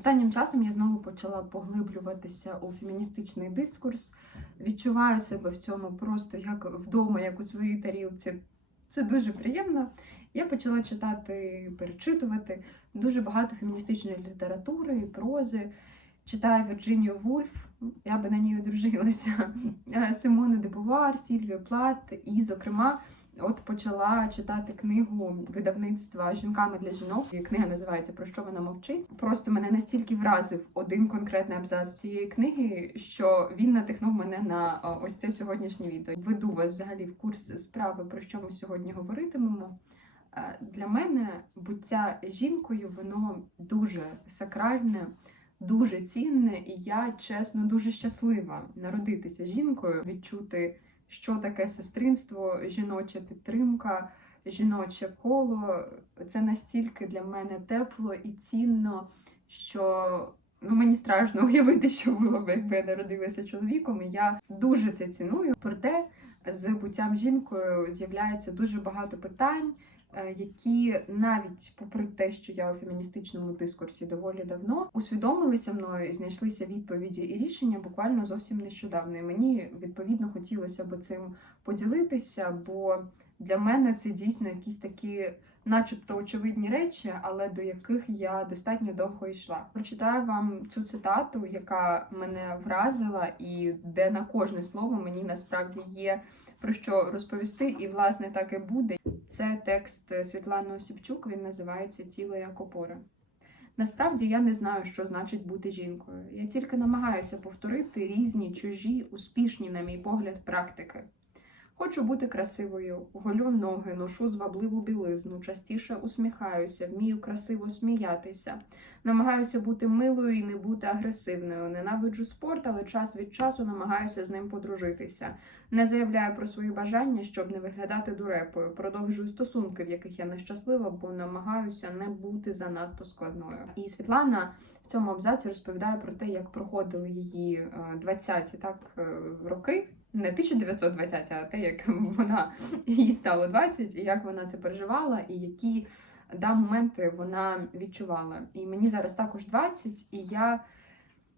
Останнім часом я знову почала поглиблюватися у феміністичний дискурс. Відчуваю себе в цьому просто як вдома, як у своїй тарілці. Це дуже приємно. Я почала читати, перечитувати дуже багато феміністичної літератури, прози. Читаю Вірджинію Вульф, я би на ній одружилася, Симону де Бувар, Сільвію Плат, і, зокрема, от почала читати книгу видавництва Жінками для жінок. Книга називається Про що вона мовчить. Просто мене настільки вразив один конкретний абзац цієї книги, що він надихнув мене на е, ось це сьогоднішнє відео. Веду вас взагалі в курс справи, про що ми сьогодні говоритимемо. Е, Для мене буття жінкою воно дуже сакральне, дуже цінне, і я чесно дуже щаслива народитися жінкою, відчути, що таке сестринство, жіноча підтримка, жіноче коло. Це настільки для мене тепло і цінно, що ну мені страшно уявити, що було б, якби я народилася чоловіком. І я дуже це ціную. Проте з буттям жінкою з'являється дуже багато питань які навіть попри те, що я у феміністичному дискурсі доволі давно усвідомилися мною і знайшлися відповіді і рішення буквально зовсім нещодавно. І мені відповідно хотілося б цим поділитися, бо для мене це дійсно якісь такі, начебто, очевидні речі, але до яких я достатньо довго йшла. Прочитаю вам цю цитату, яка мене вразила, і де на кожне слово мені насправді є про що розповісти, і власне так і буде. Це текст Світлани Осіпчук. Він називається Тіло як опора. Насправді я не знаю, що значить бути жінкою. Я тільки намагаюся повторити різні чужі, успішні, на мій погляд, практики. Хочу бути красивою, голю ноги, ношу звабливу білизну, частіше усміхаюся, вмію красиво сміятися, намагаюся бути милою і не бути агресивною. Ненавиджу спорт, але час від часу намагаюся з ним подружитися. Не заявляю про свої бажання, щоб не виглядати дурепою. Продовжую стосунки, в яких я нещаслива, бо намагаюся не бути занадто складною. І Світлана в цьому абзаці розповідає про те, як проходили її е, 20-ті так е, роки. Не 1920, а те, як вона їй стало 20, і як вона це переживала, і які да, моменти вона відчувала. І мені зараз також 20, і я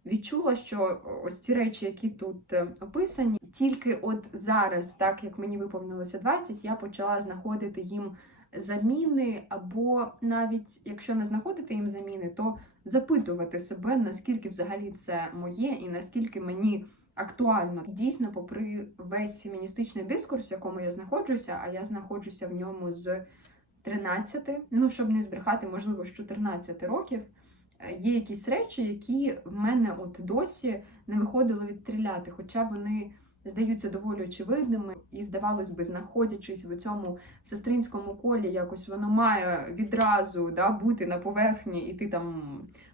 відчула, що ось ці речі, які тут е, описані, тільки от зараз, так як мені виповнилося 20, я почала знаходити їм заміни, або навіть якщо не знаходити їм заміни, то запитувати себе, наскільки взагалі це моє, і наскільки мені актуально. Дійсно, попри весь феміністичний дискурс, в якому я знаходжуся, а я знаходжуся в ньому з 13, ну щоб не збрехати, можливо, з 14 років. е, Є якісь речі, які в мене от досі не виходило відстріляти, хоча вони здаються доволі очевидними, і, здавалось би, знаходячись в цьому сестринському колі, якось воно має відразу да, бути на поверхні, і ти там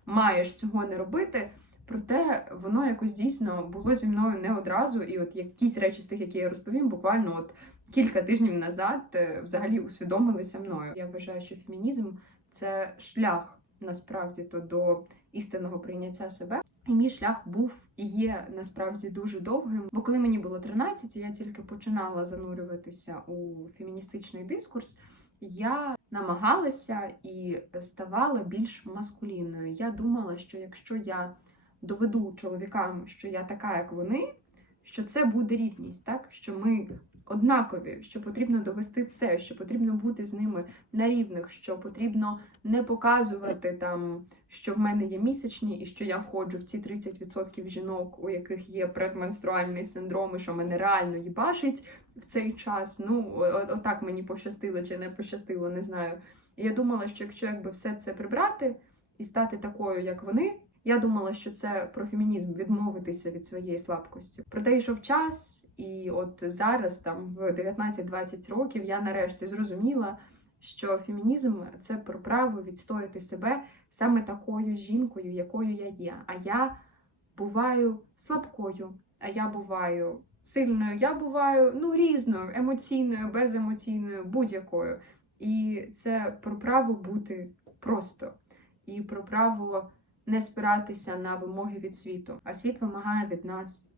маєш цього не робити. Проте воно якось дійсно було зі мною не одразу, і от якісь речі з тих, які я розповім, буквально от кілька тижнів назад е, взагалі усвідомилися мною. Я вважаю, що фемінізм це шлях насправді то до істинного прийняття себе. І мій шлях був і є насправді дуже довгим. Бо коли мені було 13, і я тільки починала занурюватися у феміністичний дискурс. Я намагалася і ставала більш маскулінною. Я думала, що якщо я доведу чоловікам, що я така, як вони, що це буде рівність, так що ми однакові, що потрібно довести це, що потрібно бути з ними на рівних, що потрібно не показувати там, що в мене є місячні, і що я входжу в ці 30% жінок, у яких є предменструальний синдром, і що мене реально їбашить в цей час. Ну, отак мені пощастило чи не пощастило, не знаю. І я думала, що якщо якби все це прибрати і стати такою, як вони. Я думала, що це про фемінізм відмовитися від своєї слабкості. Проте йшов час, і от зараз, там в 19-20 років, я нарешті зрозуміла, що фемінізм це про право відстояти себе саме такою жінкою, якою я є. А я буваю слабкою, а я буваю сильною, я буваю ну різною, емоційною, беземоційною, будь-якою. І це про право бути просто і про право не спиратися на вимоги від світу. А світ вимагає від нас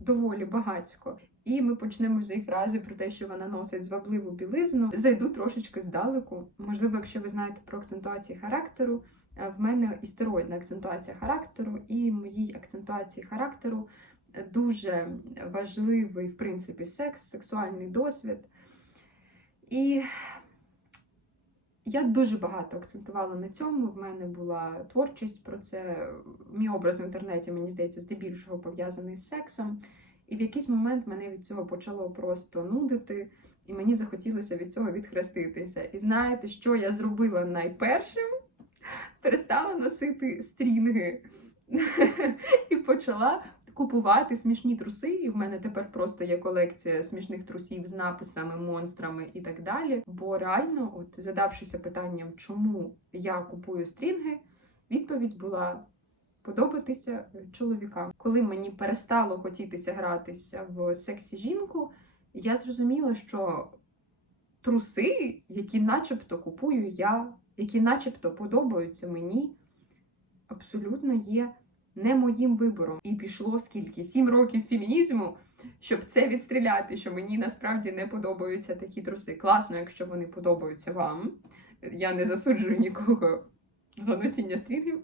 доволі багатько. І ми почнемо з цієї фрази про те, що вона носить звабливу білизну. Зайду трошечки здалеку. Можливо, якщо ви знаєте про акцентуації характеру, е, в мене істероїдна акцентуація характеру, і моїй акцентуації характеру дуже важливий, в принципі, секс, сексуальний досвід. І я дуже багато акцентувала на цьому. В мене була творчість про це. Мій образ в інтернеті, мені здається, здебільшого пов'язаний з сексом. І в якийсь момент мене від цього почало просто нудити, і мені захотілося від цього відхреститися. І знаєте, що я зробила найпершим? Перестала носити стрінги і почала купувати смішні труси. І в мене тепер просто є колекція смішних трусів з написами, монстрами і так далі. Бо реально, от задавшися питанням, чому я купую стрінги, відповідь була подобатися чоловікам. Коли мені перестало хотітися гратися в сексі жінку, я зрозуміла, що труси, які начебто купую я, які начебто подобаються мені, абсолютно є не моїм вибором. І пішло скільки? Сім років фемінізму, щоб це відстріляти, що мені насправді не подобаються такі труси. Класно, якщо вони подобаються вам. Я не засуджую нікого за носіння стрінгів.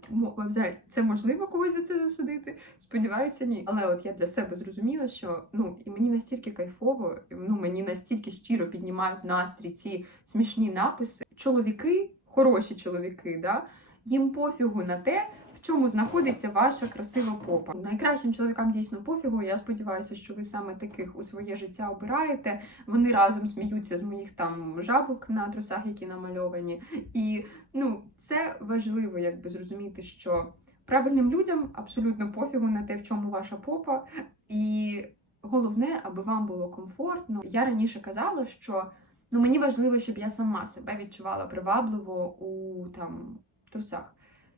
Це можливо когось за це засудити? Сподіваюся, ні. Але от я для себе зрозуміла, що ну і мені настільки кайфово, ну мені настільки щиро піднімають настрій ці смішні написи. Чоловіки, хороші чоловіки, да, їм пофігу на те. Чому знаходиться ваша красива попа? Найкращим чоловікам дійсно пофігу. Я сподіваюся, що ви саме таких у своє життя обираєте. Вони разом сміються з моїх там жабок на трусах, які намальовані. І ну, це важливо, якби зрозуміти, що правильним людям абсолютно пофігу на те, в чому ваша попа. І головне, аби вам було комфортно. Я раніше казала, що ну мені важливо, щоб я сама себе відчувала привабливо у там трусах.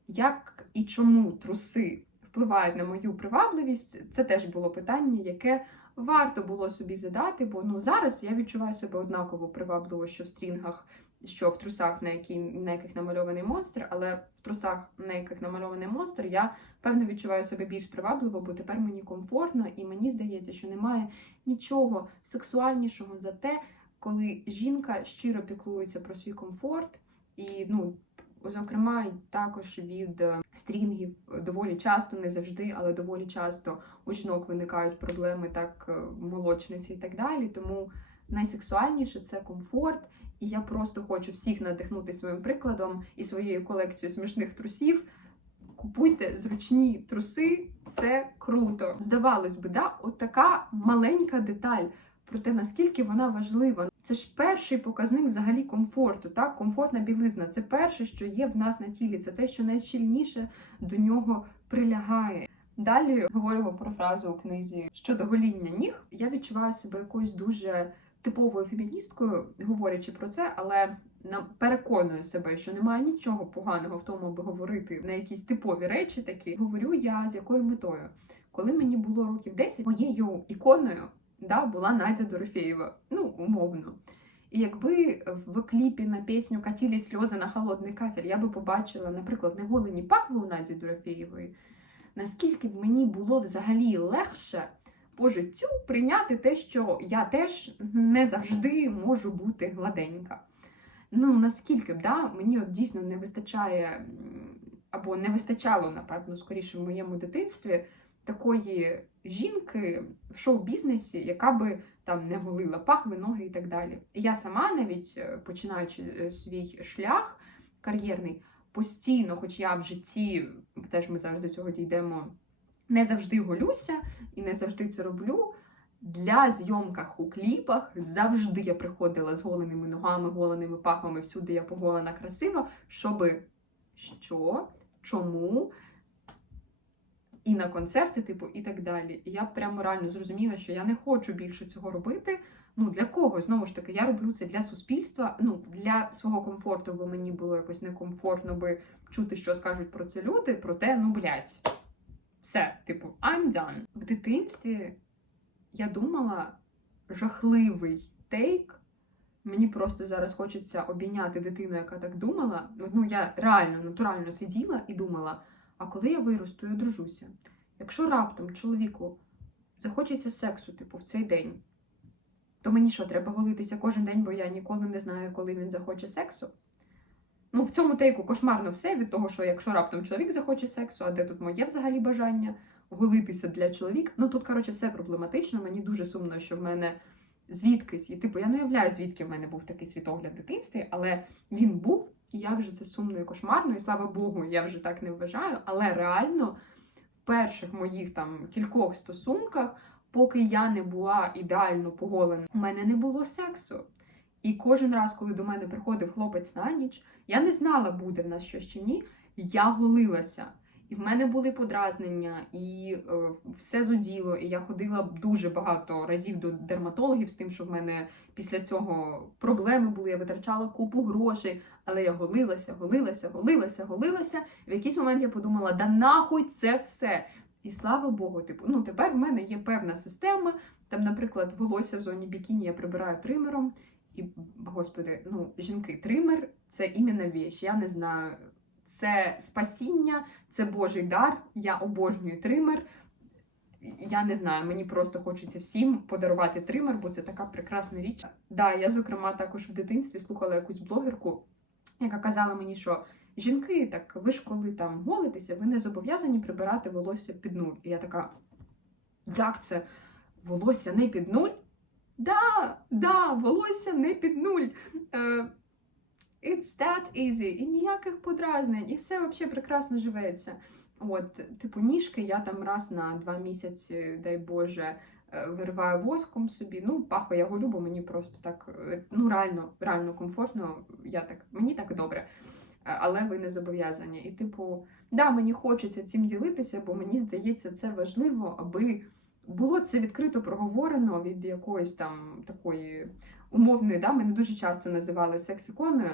Як і чому труси впливають на мою привабливість, це теж було питання, яке варто було собі задати, бо ну зараз я відчуваю себе однаково привабливо, що в стрінгах, що в трусах, на, які, на яких намальований монстр, але в трусах, на яких намальований монстр, я певно відчуваю себе більш привабливо, бо тепер мені комфортно, і мені здається, що немає нічого сексуальнішого за те, коли жінка щиро піклується про свій комфорт і ну. Зокрема, також від е, стрінгів доволі часто, не завжди, але доволі часто у жінок виникають проблеми, так е, молочниці і так далі. Тому найсексуальніше це комфорт. І я просто хочу всіх надихнути своїм прикладом і своєю колекцією смішних трусів. Купуйте зручні труси, це круто. Здавалось би, да, от така маленька деталь про те, наскільки вона важлива. Це ж перший показник взагалі комфорту. Так, комфортна білизна це перше, що є в нас на тілі. Це те, що найщільніше до нього прилягає. Далі говоримо про фразу у книзі щодо гоління ніг. Я відчуваю себе якоюсь дуже типовою феміністкою, говорячи про це, але переконую себе, що немає нічого поганого в тому, аби говорити на якісь типові речі такі. Говорю я з якою метою. Коли мені було років 10, моєю іконою да, була Надя Дорофєєва, ну, умовно. І якби в кліпі на пісню Катілі сльози на холодний кафель я би побачила, наприклад, неголені пахви у Наді Дорофєєвої, наскільки б мені було взагалі легше по життю прийняти те, що я теж не завжди можу бути гладенька. Ну, наскільки б да, мені от дійсно не вистачає, або не вистачало, напевно, скоріше в моєму дитинстві такої жінки в шоу-бізнесі, яка би там не голила пахви, ноги і так далі. Я сама, навіть е, починаючи е, свій шлях кар'єрний, постійно, хоч я в житті, теж ми зараз до цього дійдемо, не завжди голюся і не завжди це роблю. Для зйомках у кліпах завжди я приходила з голеними ногами, голеними пахвами, всюди я поголена красиво, щоби що, чому, і на концерти, типу, і так далі. І я прямо реально зрозуміла, що я не хочу більше цього робити. Ну, для кого? Знову ж таки, я роблю це для суспільства, ну, для свого комфорту, бо мені було якось некомфортно би чути, що скажуть про це люди, проте, ну, блядь, все, типу, I'm done. В дитинстві я думала, жахливий тейк. Мені просто зараз хочеться обійняти дитину, яка так думала. Ну, я реально, натурально сиділа і думала, а коли я виросту і одружуся, якщо раптом чоловіку захочеться сексу, типу, в цей день, то мені що, треба голитися кожен день, бо я ніколи не знаю, коли він захоче сексу. Ну, в цьому тейку кошмарно все від того, що якщо раптом чоловік захоче сексу, а де тут моє взагалі бажання голитися для чоловіка. Ну тут, коротше, все проблематично. Мені дуже сумно, що в мене звідкись, і типу, я не уявляю, звідки в мене був такий світогляд в дитинстві, але він був, і як же це сумно і кошмарно, і слава Богу, я вже так не вважаю. Але реально в перших моїх там кількох стосунках, поки я не була ідеально поголена, у мене не було сексу. І кожен раз, коли до мене приходив хлопець на ніч, я не знала, буде в нас щось чи ні. Я голилася. І в мене були подразнення, і е, все зуділо. І я ходила дуже багато разів до дерматологів з тим, що в мене після цього проблеми були. Я витрачала купу грошей, але я голилася, голилася, голилася, голилася. І в якийсь момент я подумала, да нахуй це все. І слава Богу, типу, ну тепер в мене є певна система. Там, наприклад, волосся в зоні бікіні я прибираю тримером. І, господи, ну, жінки, тример це іменно віч. Я не знаю. Це спасіння, це Божий дар. Я обожнюю тример. Я не знаю, мені просто хочеться всім подарувати тример, бо це така прекрасна річ. Да, я, зокрема, також в дитинстві слухала якусь блогерку, яка казала мені, що жінки, так ви ж коли там голитеся, ви не зобов'язані прибирати волосся під нуль. І я така, як це? Волосся не під нуль? Да, да, волосся не під нуль. Е, It's that easy. І ніяких подразнень, і все взагалі прекрасно живеться. От, типу, ніжки я там раз на два місяці, дай Боже, е, вириваю воском собі. Ну, паху я голю, бо мені просто так е, ну реально, реально комфортно. Я так, мені так добре. Е, Але ви не зобов'язані. І, типу, да, мені хочеться цим ділитися, бо мені здається, це важливо, аби було це відкрито проговорено від якоїсь там такої умовної, да, мене дуже часто називали секс-іконою.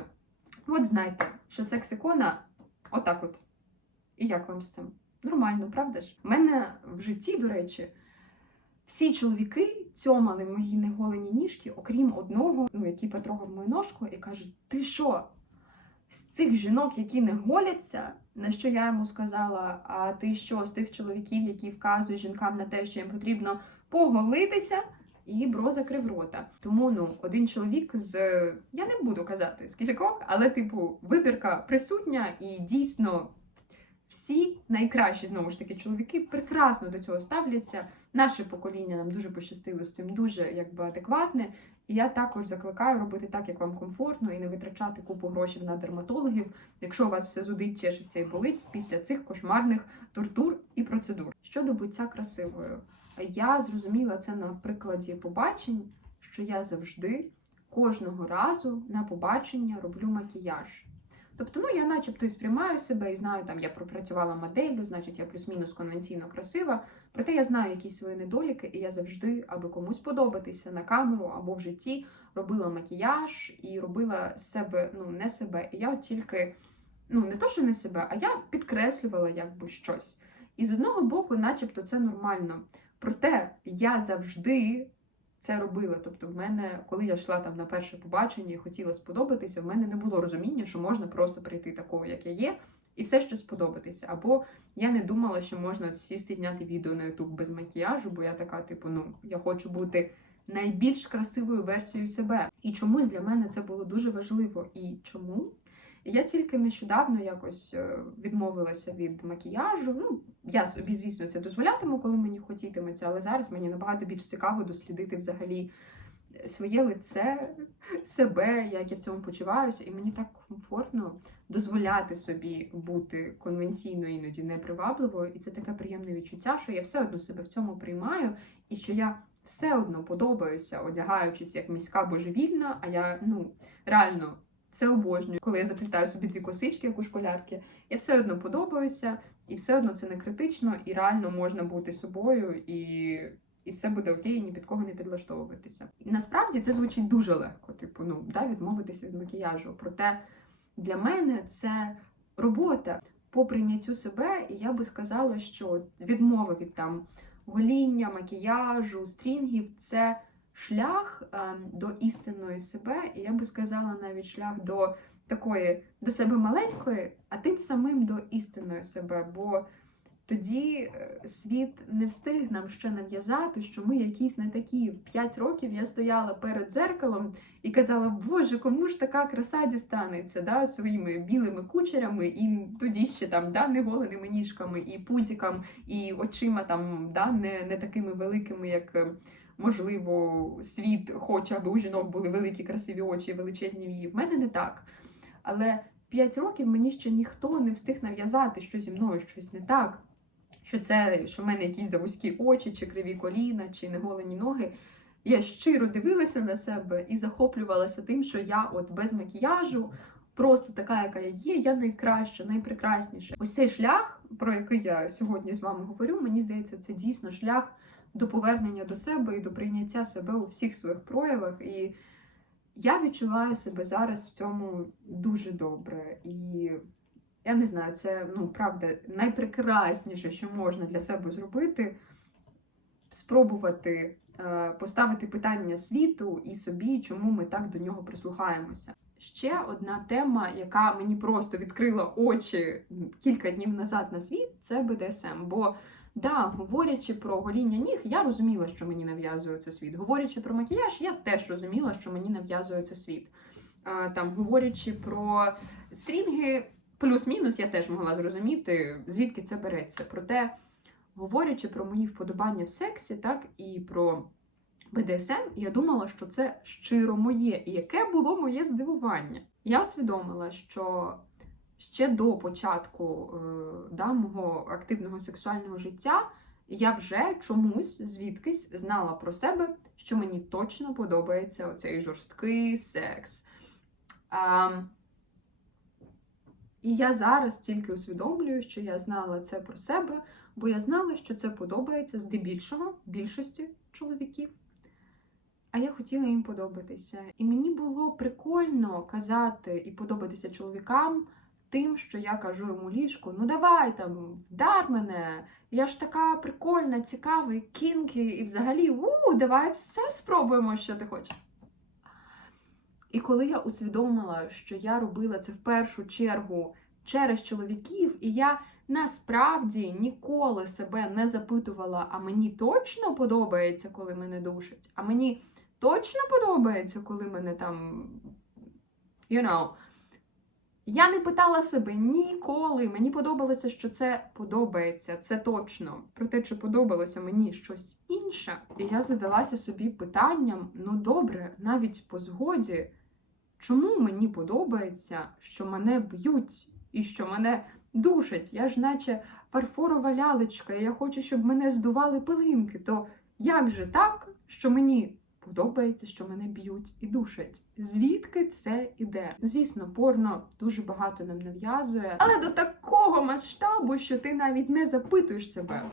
От знайте, що секс-ікона отак от. І як вам з цим? Нормально, правда ж? У мене в житті, до речі, всі чоловіки цьомали мої неголені ніжки, окрім одного, ну, який потрогав мою ножку, і каже: Ти що? З цих жінок, які не голяться, на що я йому сказала, а ти що з тих чоловіків, які вказують жінкам на те, що їм потрібно поголитися, і бро закрив рота. Тому ну один чоловік з я не буду казати з кількох, але типу вибірка присутня і дійсно всі найкращі знову ж таки чоловіки прекрасно до цього ставляться. Наше покоління нам дуже пощастило з цим, дуже якби адекватне. І я також закликаю робити так, як вам комфортно, і не витрачати купу грошей на дерматологів, якщо у вас все зудить, чешеться і болить після цих кошмарних тортур і процедур. Щодо буття красивою, я зрозуміла це на прикладі побачень, що я завжди кожного разу на побачення роблю макіяж. Тобто, ну я начебто і сприймаю себе і знаю, там я пропрацювала моделлю, значить я плюс-мінус конвенційно красива. Проте я знаю якісь свої недоліки, і я завжди, аби комусь подобатися на камеру або в житті, робила макіяж і робила себе, ну не себе. І я от тільки, ну не то, що не себе, а я підкреслювала якби щось. І з одного боку, начебто, це нормально. Проте я завжди це робила. Тобто, в мене, коли я йшла там на перше побачення і хотіла сподобатися, в мене не було розуміння, що можна просто прийти такою, як я є, і все ще сподобатися. Або я не думала, що можна сісти зняти відео на YouTube без макіяжу, бо я така, типу, ну я хочу бути найбільш красивою версією себе. І чомусь для мене це було дуже важливо. І чому? Я тільки нещодавно якось е, відмовилася від макіяжу. Ну, я собі, звісно, це дозволятиму, коли мені хотітиметься, але зараз мені набагато більш цікаво дослідити взагалі своє лице, себе, як я в цьому почуваюся, і мені так комфортно дозволяти собі бути конвенційно іноді непривабливою, і це таке приємне відчуття, що я все одно себе в цьому приймаю, і що я все одно подобаюся, одягаючись як міська божевільна, а я ну реально. Це обожнюю, коли я заплітаю собі дві косички, як у школярки. Я все одно подобаюся, і все одно це не критично, і реально можна бути собою, і і все буде окей, ні під кого не підлаштовуватися. І насправді це звучить дуже легко, типу, ну да, відмовитися від макіяжу. Проте для мене це робота по прийняттю себе, і я би сказала, що відмова від там гоління, макіяжу, стрінгів це шлях ем, до істинної себе, і я би сказала навіть шлях до такої до себе маленької, а тим самим до істинної себе. Бо тоді е, світ не встиг нам ще нав'язати, що ми якісь не такі. В 5 років я стояла перед дзеркалом і казала, Боже, кому ж така краса дістанеться да, своїми білими кучерями, і тоді ще там да, не голеними ніжками, і пузіком, і очима там да, не, не такими великими, як. Можливо, світ хоче, аби у жінок були великі красиві очі, величезні вії. В мене не так. Але 5 років мені ще ніхто не встиг нав'язати, що зі мною щось не так. Що це, що в мене якісь завузькі очі, чи криві коліна, чи неголені ноги. Я щиро дивилася на себе і захоплювалася тим, що я от без макіяжу, просто така, яка я є, я найкраща, найпрекрасніша. Ось цей шлях, про який я сьогодні з вами говорю, мені здається, це дійсно шлях до повернення до себе і до прийняття себе у всіх своїх проявах. І я відчуваю себе зараз в цьому дуже добре. І я не знаю, це ну правда найпрекрасніше, що можна для себе зробити, спробувати е, поставити питання світу і собі, чому ми так до нього прислухаємося. Ще одна тема, яка мені просто відкрила очі кілька днів назад на світ, це БДСМ. Бо да, говорячи про гоління ніг, я розуміла, що мені нав'язує це світ. Говорячи про макіяж, я теж розуміла, що мені нав'язує це світ. Е, Там, говорячи про стрінги, плюс-мінус, я теж могла зрозуміти, звідки це береться. Проте, говорячи про мої вподобання в сексі, так і про БДСМ, я думала, що це щиро моє, і яке було моє здивування. Я усвідомила, що ще до початку е, да, мого активного сексуального життя я вже чомусь звідкись знала про себе, що мені точно подобається оцей жорсткий секс. А, і я зараз тільки усвідомлюю, що я знала це про себе, бо я знала, що це подобається здебільшого більшості чоловіків. А я хотіла їм подобатися. І мені було прикольно казати і подобатися чоловікам тим, що я кажу йому ліжку: ну давай там, вдар мене, я ж така прикольна, цікава, кінки, і взагалі, у, давай все спробуємо, що ти хочеш. І коли я усвідомила, що я робила це в першу чергу через чоловіків, і я насправді ніколи себе не запитувала, а мені точно подобається, коли мене душать, а мені точно подобається, коли мене там, you know, я не питала себе ніколи. Мені подобалося, що це подобається, це точно. Про те, чи подобалося мені щось інше. І я задалася собі питанням: ну добре, навіть по згоді, чому мені подобається, що мене б'ють і що мене душать? Я ж наче фарфорова лялечка, і я хочу, щоб мене здували пилинки. То як же так, що мені подобається, що мене б'ють і душать. Звідки це іде? Звісно, порно дуже багато нам нав'язує, але до такого масштабу, що ти навіть не запитуєш себе.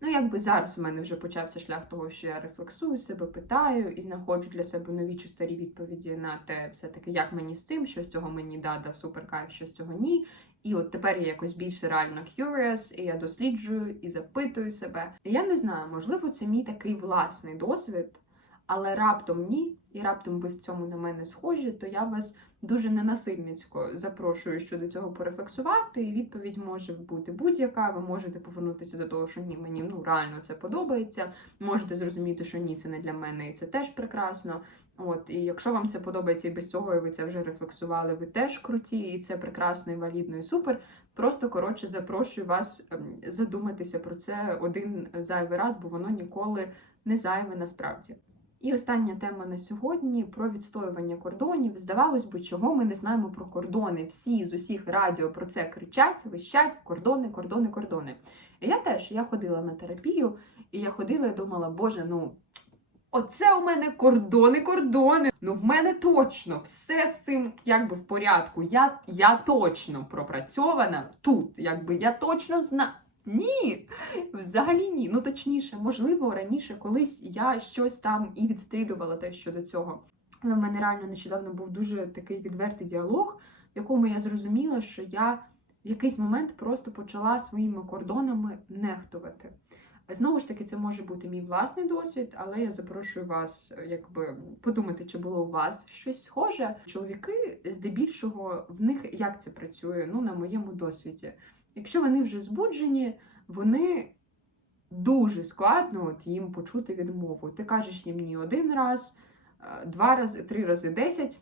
Ну, якби зараз у мене вже почався шлях того, що я рефлексую себе, питаю і знаходжу для себе нові чи старі відповіді на те, все-таки, як мені з цим, що з цього мені дада супер кайф, що з цього ні. І от тепер я якось більш реально curious, і я досліджую і запитую себе. І я не знаю, можливо, це мій такий власний досвід. Але раптом ні, і раптом ви в цьому на мене схожі, то я вас дуже ненасильницько запрошую щодо цього порефлексувати. І відповідь може бути будь-яка. Ви можете повернутися до того, що ні, мені ну реально це подобається. Можете зрозуміти, що ні, це не для мене, і це теж прекрасно. От, і якщо вам це подобається і без цього, і ви це вже рефлексували, ви теж круті, і це прекрасно, і валідно, і супер. Просто коротше запрошую вас ем, задуматися про це один зайвий раз, бо воно ніколи не зайве насправді. І остання тема на сьогодні про відстоювання кордонів. Здавалось би, чого ми не знаємо про кордони. Всі з усіх радіо про це кричать, вищать, кордони, кордони, кордони. І я теж я ходила на терапію, і я ходила і думала, боже, ну. Оце у мене кордони, кордони. Ну, в мене точно все з цим якби в порядку. Я, я точно пропрацьована тут. Якби я точно знаю. Ні, взагалі ні. Ну точніше, можливо, раніше колись я щось там і відстрілювала те щодо цього. Але в мене реально нещодавно був дуже такий відвертий діалог, в якому я зрозуміла, що я в якийсь момент просто почала своїми кордонами нехтувати. Знову ж таки, це може бути мій власний досвід, але я запрошую вас, якби подумати, чи було у вас щось схоже. Чоловіки, здебільшого, в них як це працює? Ну, на моєму досвіді. Якщо вони вже збуджені, вони дуже складно от їм почути відмову. Ти кажеш їм ні один раз, е, два рази, три рази, десять.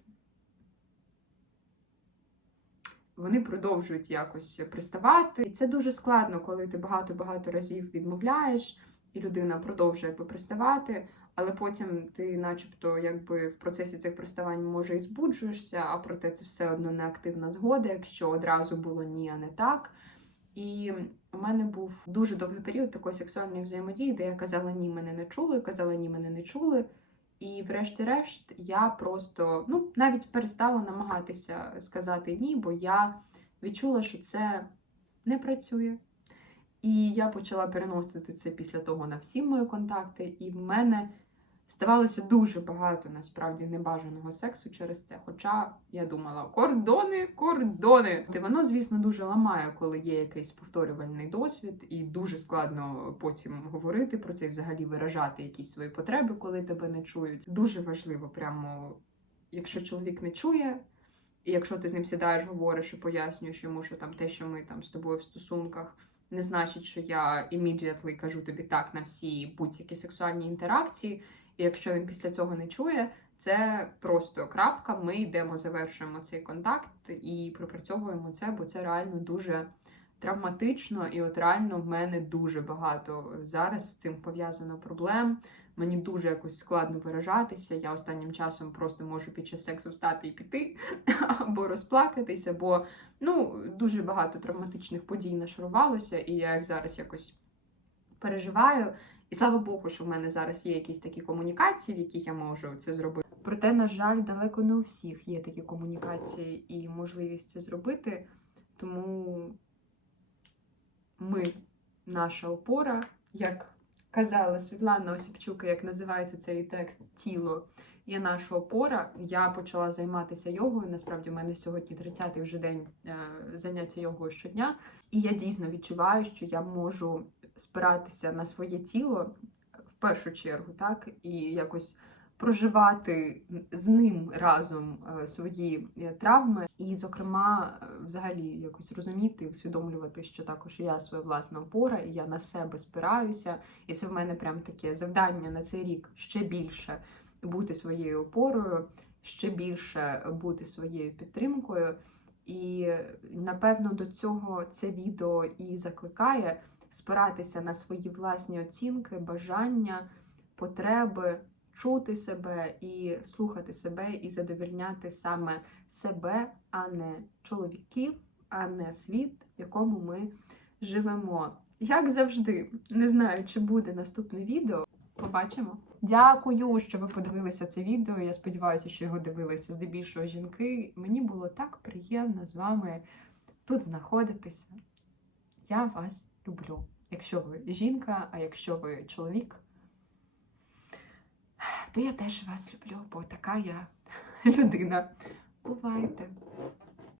Вони продовжують якось приставати. І це дуже складно, коли ти багато-багато разів відмовляєш, і людина продовжує якби приставати, але потім ти, начебто, якби в процесі цих приставань може і збуджуєшся, а проте це все одно не активна згода, якщо одразу було ні, а не так. І у мене був дуже довгий період такої сексуальної взаємодії, де я казала ні, мене не чули, казала ні, мене не чули. І врешті-решт я просто ну, навіть перестала намагатися сказати ні, бо я відчула, що це не працює. І я почала переносити це після того на всі мої контакти, і в мене ставалося дуже багато насправді небажаного сексу через це. Хоча я думала, кордони, кордони. І воно, звісно, дуже ламає, коли є якийсь повторювальний досвід, і дуже складно потім говорити про це і взагалі виражати якісь свої потреби, коли тебе не чують. Дуже важливо, прямо якщо чоловік не чує. І якщо ти з ним сідаєш, говориш і пояснюєш йому, що там те, що ми там з тобою в стосунках, не значить, що я immediately кажу тобі так на всі будь-які сексуальні інтеракції. І якщо він після цього не чує, це просто крапка. Ми йдемо, завершуємо цей контакт і пропрацьовуємо це, бо це реально дуже травматично, і от реально в мене дуже багато зараз з цим пов'язано проблем. Мені дуже якось складно виражатися. Я останнім часом просто можу під час сексу встати і піти, або розплакатися, бо ну дуже багато травматичних подій нашарувалося, і я їх зараз якось переживаю. І слава Богу, що в мене зараз є якісь такі комунікації, в яких я можу це зробити. Проте, на жаль, далеко не у всіх є такі комунікації і можливість це зробити. Тому ми, наша опора, як казала Світлана Осіпчук, як називається цей текст Тіло є наша опора. Я почала займатися йогою. Насправді, у мене сьогодні 30-й вже день е, заняття йогою щодня. І я дійсно відчуваю, що я можу спиратися на своє тіло в першу чергу, так, і якось проживати з ним разом е, свої е, травми, і, зокрема, е, взагалі якось розуміти, усвідомлювати, що також я своя власна опора, і я на себе спираюся. І це в мене прям таке завдання на цей рік ще більше бути своєю опорою, ще більше бути своєю підтримкою. І напевно до цього це відео і закликає спиратися на свої власні оцінки, бажання, потреби, чути себе і слухати себе, і задовільняти саме себе, а не чоловіків, а не світ, в якому ми живемо. Як завжди, не знаю, чи буде наступне відео. Побачимо. Дякую, що ви подивилися це відео. Я сподіваюся, що його дивилися здебільшого жінки. Мені було так приємно з вами тут знаходитися. Я вас люблю. Якщо ви жінка, а якщо ви чоловік, то я теж вас люблю, бо така я людина. Бувайте!